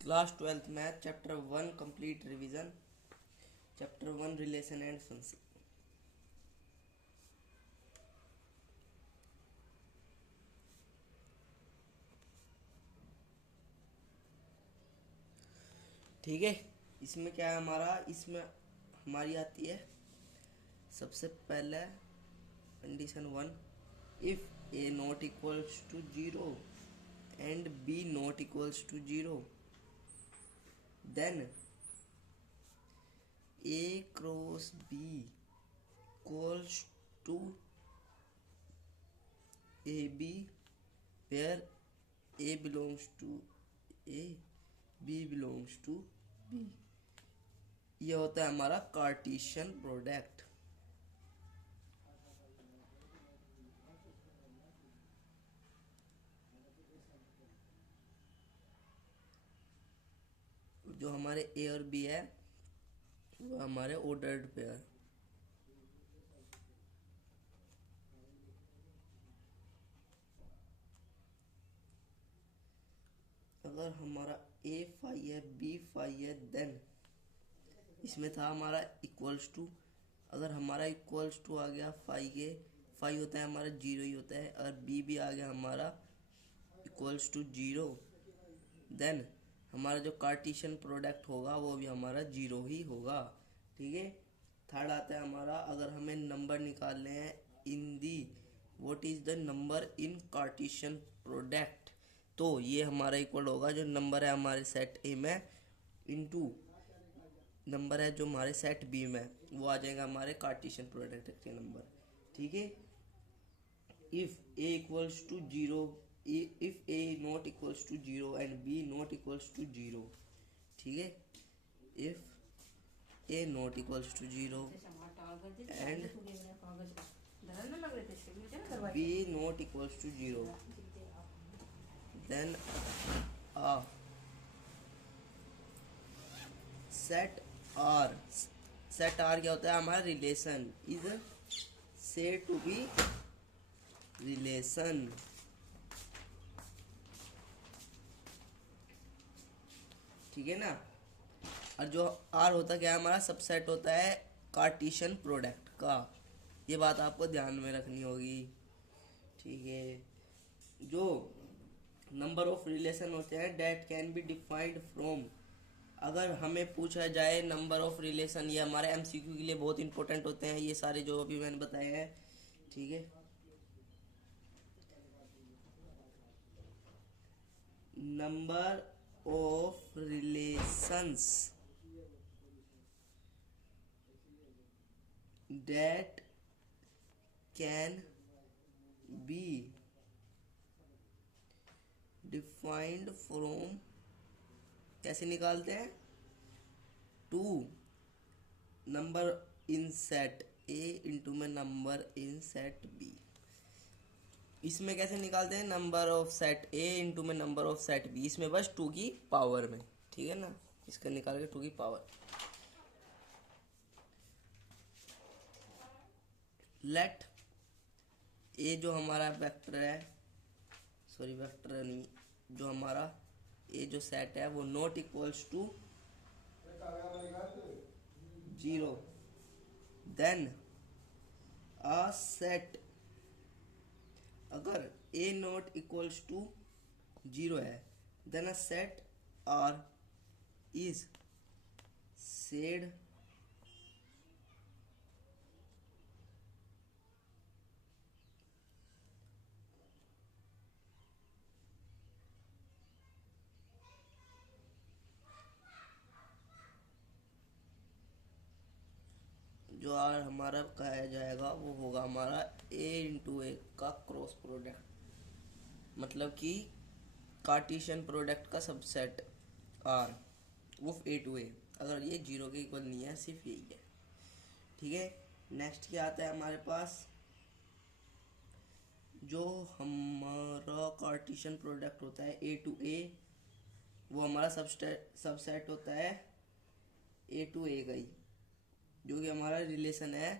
Class 12th math chapter 1 complete revision. Chapter 1 relation and function. ठीक है, इसमें क्या है हमारा, इसमें हमारी आती है सबसे पहले condition 1, if A not equals to 0 and B not equals to 0 then A cross B equals to A B where A belongs to A B belongs to B. ये होता है हमारा कार्टेशियन प्रोडक्ट। जो हमारे ए और बी है वो हमारे ऑर्डर्ड पेयर। अगर हमारा ए फाई है बी फाई है देन इसमें था हमारा इक्वल्स टू। अगर हमारा इक्वल्स टू आ गया फाई के, फाई होता है हमारा जीरो ही होता है, और बी भी आ गया हमारा इक्वल्स टू जीरो, देन हमारा जो कार्टेशियन प्रोडक्ट होगा वो भी हमारा जीरो ही होगा। ठीक है। थर्ड आता है हमारा, अगर हमें नंबर निकालने हैं in the what is the number in Cartesian product, तो ये हमारा इक्वल होगा जो नंबर है हमारे सेट ए में इनटू नंबर है जो हमारे सेट बी में, वो आ जाएगा हमारे कार्टेशियन प्रोडक्ट के नंबर। ठीक है। If A equals to zero, if A not equals to zero and B not equals to zero. ठीक है। If A not equals to zero and B not equals to zero then set R, set R क्या होता है हमारा relation is said to be relation. ठीक है ना। और जो आर होता क्या है हमारा सबसेट होता है कार्टेशियन प्रोडक्ट का। ये बात आपको ध्यान में रखनी होगी। ठीक है। जो नंबर ऑफ रिलेशन होते हैं date can be defined from, अगर हमें पूछा जाए नंबर ऑफ रिलेशन, ये हमारे एमसीक्यू के लिए बहुत इंपॉर्टेंट होते हैं ये सारे जो अभी मैंने बताए हैं। ठीक है। Number of relations that can be defined from, कैसे निकालते हैं, two number in set A into में नंबर इन सेट बी। इसमें कैसे निकालते हैं, number of set A into में नंबर ऑफ सेट बी, इसमें बस टू की पावर में। ठीक है ना, इसका निकाल के टू की पावर। लेट ए जो हमारा वेक्टर है, सॉरी वेक्टर नहीं, जो हमारा ए जो सेट है वो not equals to zero then a set, अगर A not equals to zero है then a set R is said जो आर हमारा कहा जाएगा वो होगा हमारा ए इंटू ए का क्रॉस प्रोडक्ट, मतलब कि कार्टेशियन प्रोडक्ट का सबसेट आर वो ए टू ए, अगर ये जीरो के इक्वल नहीं है, सिर्फ यही है। ठीक है। नेक्स्ट क्या आता है हमारे पास, जो हमारा कार्टेशियन प्रोडक्ट होता है ए टू ए, वो हमारा सबसेट होता है ए टू ए का ही, जो कि हमारा रिलेशन है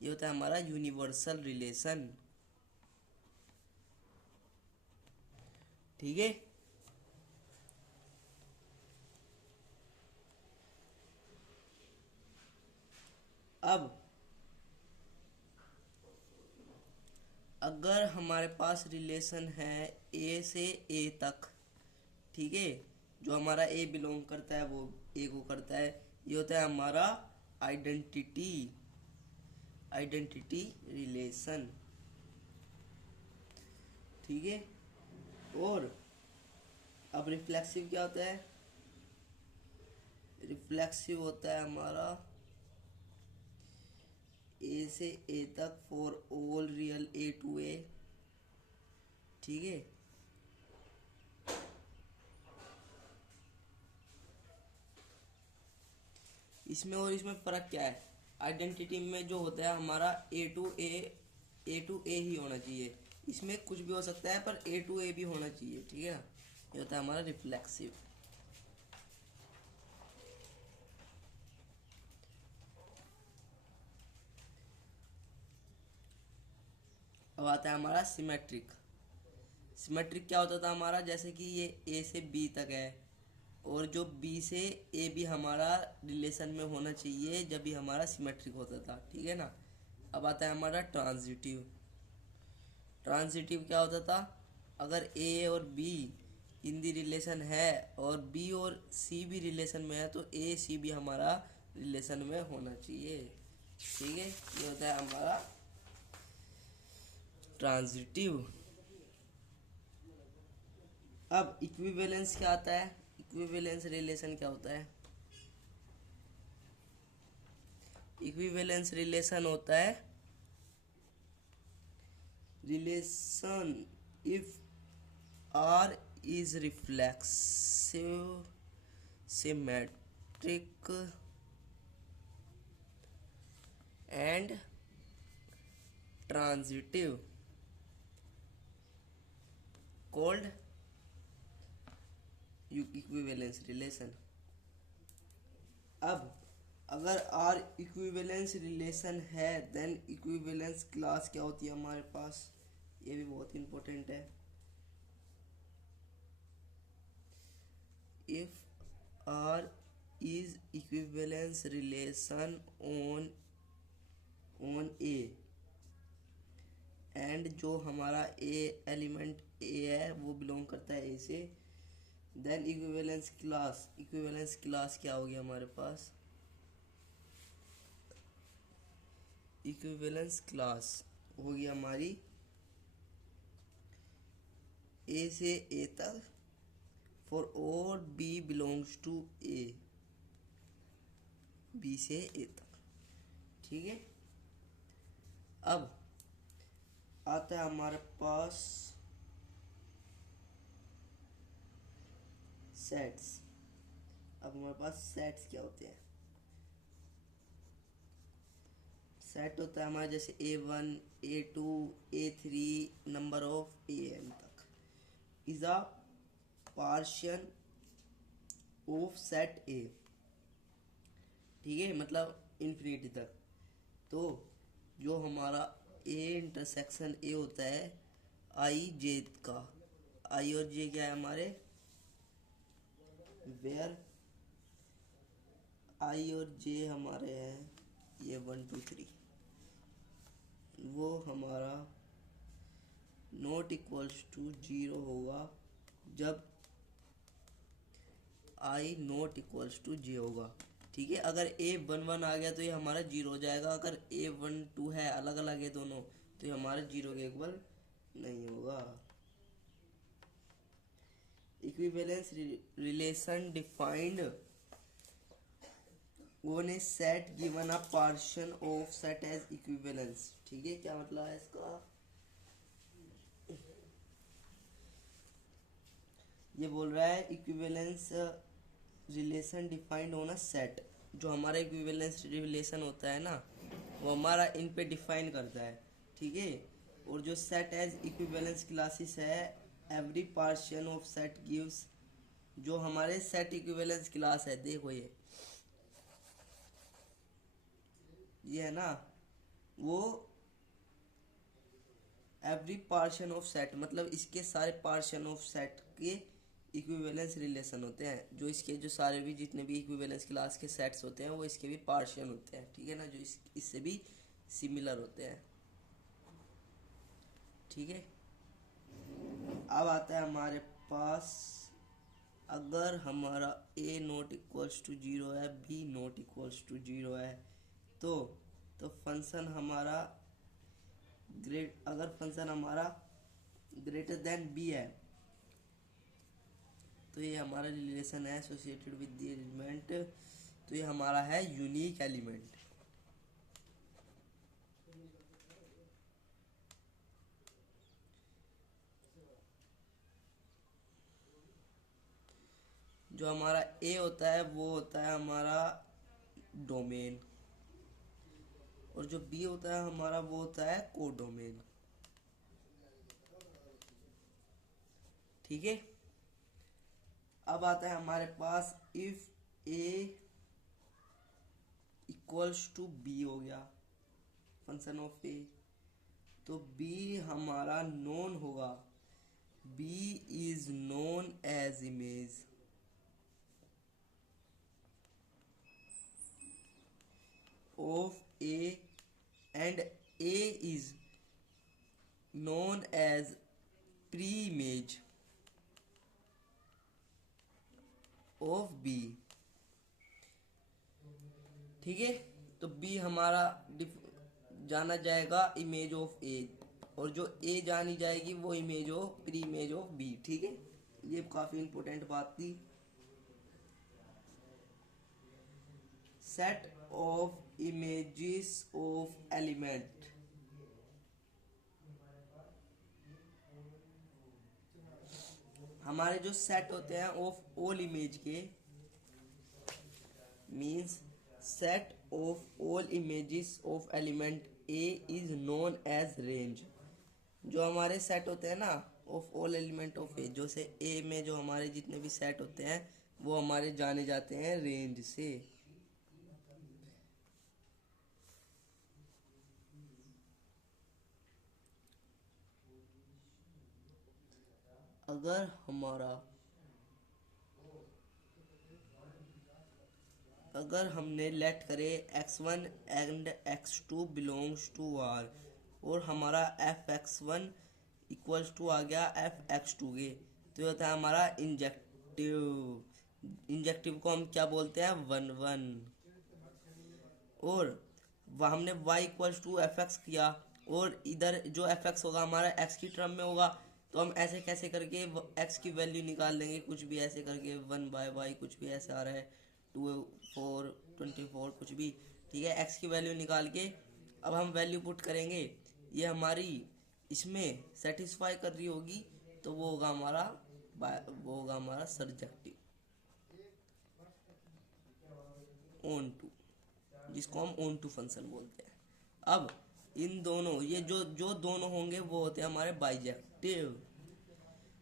ये होता है हमारा यूनिवर्सल रिलेशन। ठीक है। अब अगर हमारे पास रिलेशन है ए से ए तक, ठीक है, जो हमारा ए बिलोंग करता है वो ए को करता है, ये होता है हमारा आइडेंटिटी आइडेंटिटी रिलेशन, ठीक है। और अब रिफ्लेक्सिव क्या होता है? रिफ्लेक्सिव होता है हमारा ए से ए तक for all real A to A, ठीक है। इसमें और इसमें फर्क क्या है? आइडेंटिटी में जो होता है हमारा ए टू ए ही होना चाहिए, इसमें कुछ भी हो सकता है पर ए टू ए भी होना चाहिए, ठीक है ना। ये होता है हमारा रिफ्लेक्सिव। अब आता है हमारा सिमेट्रिक। सिमेट्रिक क्या होता था हमारा? जैसे कि ये ए से बी तक है और जो बी से ए भी हमारा रिलेशन में होना चाहिए जब भी हमारा सिमेट्रिक होता था, ठीक है ना। अब आता है हमारा ट्रांजिटिव। ट्रांजिटिव क्या होता था? अगर ए और बी इन दी रिलेशन है और बी और सी भी रिलेशन में है तो ए सी भी हमारा रिलेशन में होना चाहिए, ठीक है। ये होता है हमारा ट्रांजिटिव। अब इक्विवेलेंस क्या आता है? इक्विवेलेंस रिलेशन क्या होता है? इक्विवेलेंस रिलेशन होता है relation if R is reflexive, symmetric and transitive called equivalence relation. अब अगर आर इक्विवेलेंस रिलेशन है देन इक्विवेलेंस क्लास क्या होती है हमारे पास? ये भी बहुत इंपॉर्टेंट है। If R is equivalence relation on A and जो हमारा ए एलिमेंट ए है वो बिलोंग करता है ए से, देन इक्विवेलेंस क्लास क्या होगी हमारे पास? इक्विवेलेंस क्लास होगी हमारी ए से ए तक for all B belongs to A, B से ए तक, ठीक है। अब आता है हमारे पास सेट्स। अब हमारे पास सेट्स क्या होते हैं? सेट होता है हमारा जैसे A1 A2 A3 number of AM तक is a partial of set A, ठीक है, मतलब इन्फिनिटी तक। तो जो हमारा A इंटरसेक्शन A होता है I J का, I और J क्या है हमारे? वेयर I और J हमारे हैं ये 1 2 3, वो हमारा नॉट इक्वल्स टू 0 होगा जब I not equals to J होगा, ठीक है। अगर A11 आ गया तो ये हमारा 0 हो जाएगा, अगर A12 है अलग अलग है दोनों तो ये हमारा 0 के इक्वल नहीं होगा। Equivalence relation defined on a set given a partial of set as equivalence, ठीक है। क्या मतलब है इसका? ये बोल रहा है equivalence relation defined on a set, जो हमारा इक्विवेलेंस रिलेशन होता है ना वो हमारा इन पे डिफाइन करता है, ठीक है। और जो सेट एज इक्विवेलेंस क्लासेस है every partial of set gives, जो हमारे सेट इक्विवेलेंस क्लास है, देखो ये है ना, वो एवरी पार्शियल ऑफ सेट मतलब इसके सारे पार्शियल ऑफ सेट के इक्विवेलेंस रिलेशन होते हैं। जो इसके जो सारे भी जितने भी इक्विवेलेंस क्लास के सेट्स होते हैं वो इसके भी पार्शियल होते हैं, ठीक है ना, जो इससे भी सिमिलर होते हैं, ठीक है। अब आता है हमारे पास, अगर हमारा a नॉट इक्वल्स टू 0 है, b नॉट इक्वल्स टू 0 है, तो फंक्शन हमारा अगर फंक्शन हमारा ग्रेटर देन b है, तो ये हमारा रिलेशन है एसोसिएटेड विद द एलिमेंट, तो ये हमारा है यूनिक एलिमेंट। जो हमारा ए होता है वो होता है हमारा डोमेन, और जो बी होता है हमारा वो होता है कोडोमेन, ठीक है। अब आता है हमारे पास if A equals to B हो गया फंक्शन ऑफ ए, तो बी हमारा नोन होगा, B is known as image of A, and A is known as pre-image of B, ठीक है। तो B हमारा जाना जाएगा इमेज ऑफ A, और जो A जानी जाएगी वो image of preimage of B, ठीक है। ये काफी इंपॉर्टेंट बात थी। Set of images of element, हमारे जो सेट होते हैं ऑफ ऑल इमेज के, means set of all images of element A is known as range. जो हमारे सेट होते हैं ना of all element of A, जो से ए में जो हमारे जितने भी सेट होते हैं वो हमारे जाने जाते हैं रेंज से। अगर हमने लेट करे x1 and x2 belongs to R, और हमारा fx1 इक्वल्स टू आ गया fx2 के, तो ये होता है हमारा इंजेक्टिव। इंजेक्टिव को हम क्या बोलते हैं, 1 1। और वह हमने y equals to F X किया, और इधर जो एफ एक्स होगा हमारा x की टर्म में होगा, तो हम ऐसे कैसे करके x की वैल्यू निकाल लेंगे, कुछ भी ऐसे करके 1/y, कुछ भी ऐसे आ रहा है 2 4 24 कुछ भी, ठीक है। x की वैल्यू निकाल के अब हम वैल्यू पुट करेंगे, ये हमारी इसमें सेटिस्फाई कर रही होगी, तो वो होगा हमारा सर्जेक्टिव ऑन टू, जिसको हम ऑन टू फंक्शन बोलते हैं। अब इन दोनों, ये जो जो दोनों होंगे वो होते हैं हमारे बाइजेक्टिव,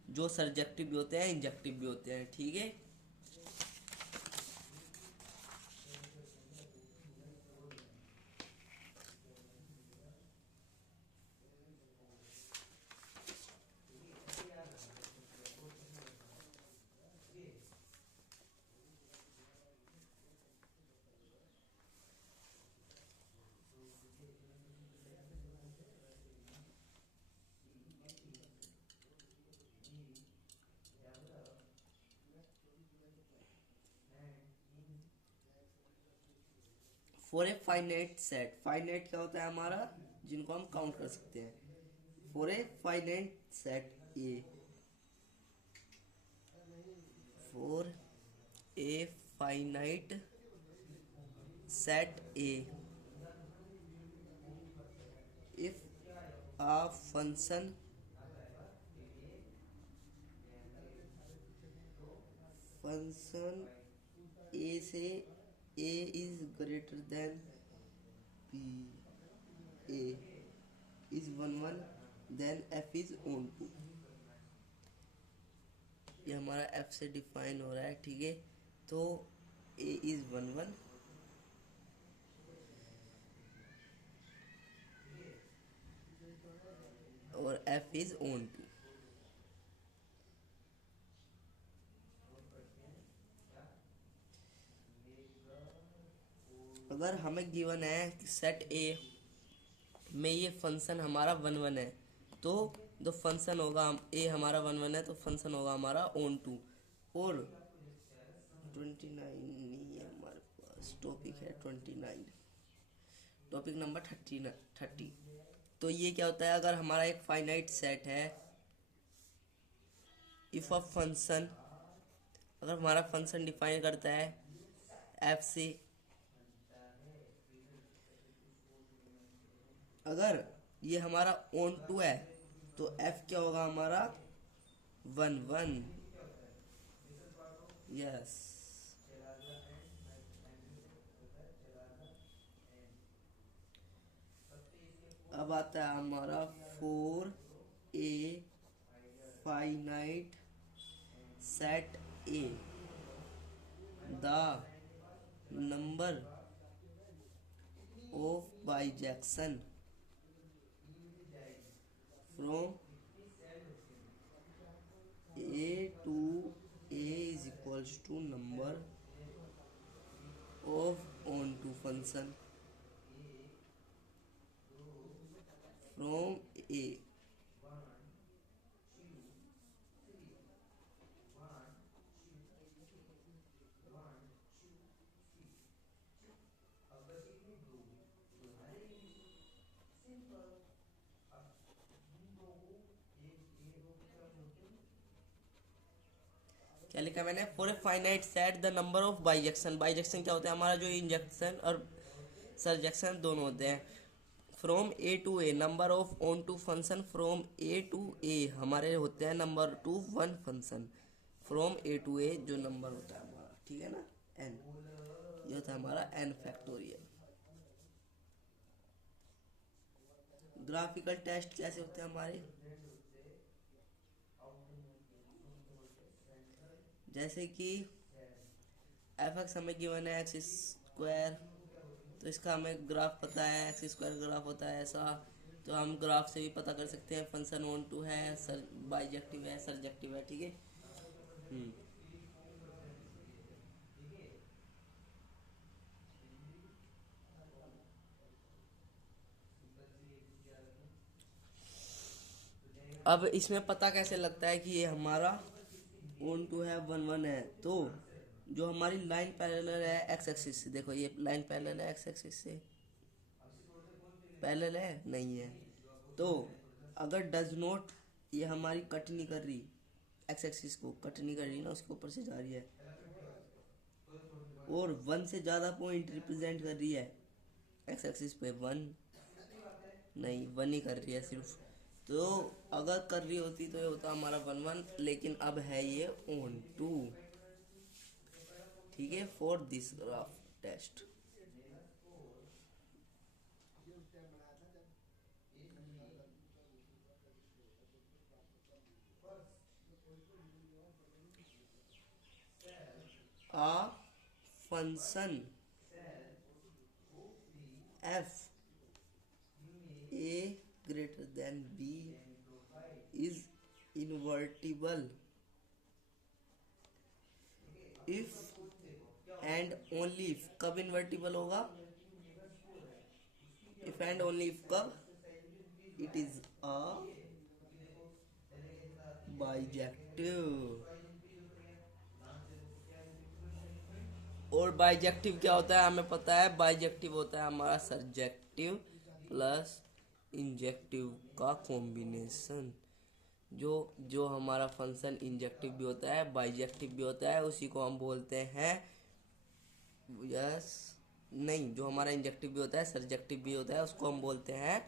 जो सर्जेक्टिव भी होते हैं इंजेक्टिव भी होते हैं, ठीक है। For a finite set, finite क्या होता है हमारा, जिनको हम काउंट कर सकते हैं। For a finite set A, for a finite set A, if a function a से a is greater than b, a is 1 1, then f is on to, ये हमारा f से डिफाइन हो रहा है, ठीक है। तो a is 1 1 और f is on to, अगर हमें गिवन है कि सेट ए में ये फंक्शन हमारा 1 1 है, तो जो फंक्शन होगा ए हमारा 1 1 है, तो फंक्शन होगा हमारा ऑन टू। और 29 नहीं है हमारे पास, टॉपिक है 29, टॉपिक नंबर 30। तो ये क्या होता है, अगर हमारा एक फाइनाइट सेट है, इफ अ फंक्शन, अगर हमारा फंक्शन डिफाइन करता है एफ से, अगर ये हमारा ऑन टू है, तो एफ क्या होगा हमारा 1 1। यस। अब आता है हमारा 4 a finite set A, the number of bijection from a to a is equals to number of onto function from a। क्या लिखा मैंने, for a finite set the number of bijection, bijection क्या होता है हमारा, जो इंजेक्शन और सरजेक्शन दोनों होते हैं, from A to A, number of onto function from A to A हमारे होते हैं number to 1 function, from A to A जो नंबर होता है हमारा, ठीक है ना, n, ये होता है हमारा n फैक्टोरियल। ग्राफिकल टेस्ट कैसे होते हैं हमारे, जैसे कि एफ एक्स हमें गिवन है एक्स स्क्वायर, तो इसका हमें ग्राफ पता है, एक्स स्क्वायर ग्राफ होता है ऐसा, तो हम ग्राफ से भी पता कर सकते हैं फंक्शन ऑन टू है, सर बाइजेक्टिव है, सरजेक्टिव है, ठीक है। अब इसमें पता कैसे लगता है कि ये हमारा ऑन टू है 1 1 है, तो जो हमारी लाइन पैरेलल है एक्स एक्सिस से, देखो ये लाइन पैरेलल है एक्स एक्सिस से, पैरेलल है नहीं है, तो अगर डज नॉट, ये हमारी कट नहीं कर रही, एक्स एक्सिस को कट नहीं कर रही ना, उसके ऊपर से जा रही है, और 1 से ज़्यादा पॉइंट रिप्रेजेंट कर रही है एक्स एक्सिस पे, 1 नहीं 1 ही कर रही है सिर्फ, तो अगर कर रही होती तो ये होता हमारा 1 1, लेकिन अब है ये ऑन टू, ठीक है, for this graph test. A function f a greater than b is invertible if and only if, कब इन्वर्टिबल होगा, if and only if कब, it is a बाइजेक्टिव। और बाइजेक्टिव क्या होता है हमें पता है, बाइजेक्टिव होता है हमारा सरजेक्टिव प्लस इंजेक्टिव का कॉम्बिनेशन, जो जो हमारा फंक्शन इंजेक्टिव भी होता है बाइजेक्टिव भी होता है, उसी को हम बोलते हैं, यस नहीं, जो हमारा इंजेक्टिव भी होता है सरजेक्टिव भी होता है, उसको हम बोलते हैं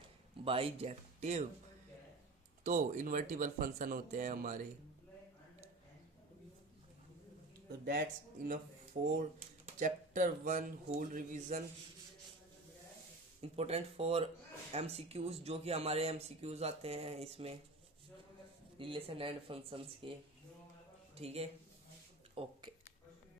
बाइजेक्टिव। तो इन्वर्टिबल फंक्शन होते हैं हमारे। तो that's enough for chapter 1 whole revision, important for MCQs, जो कि हमारे एमसीक्यूज आते हैं इसमें रिलेशन एंड फंक्शंस के, ठीक है, ओके।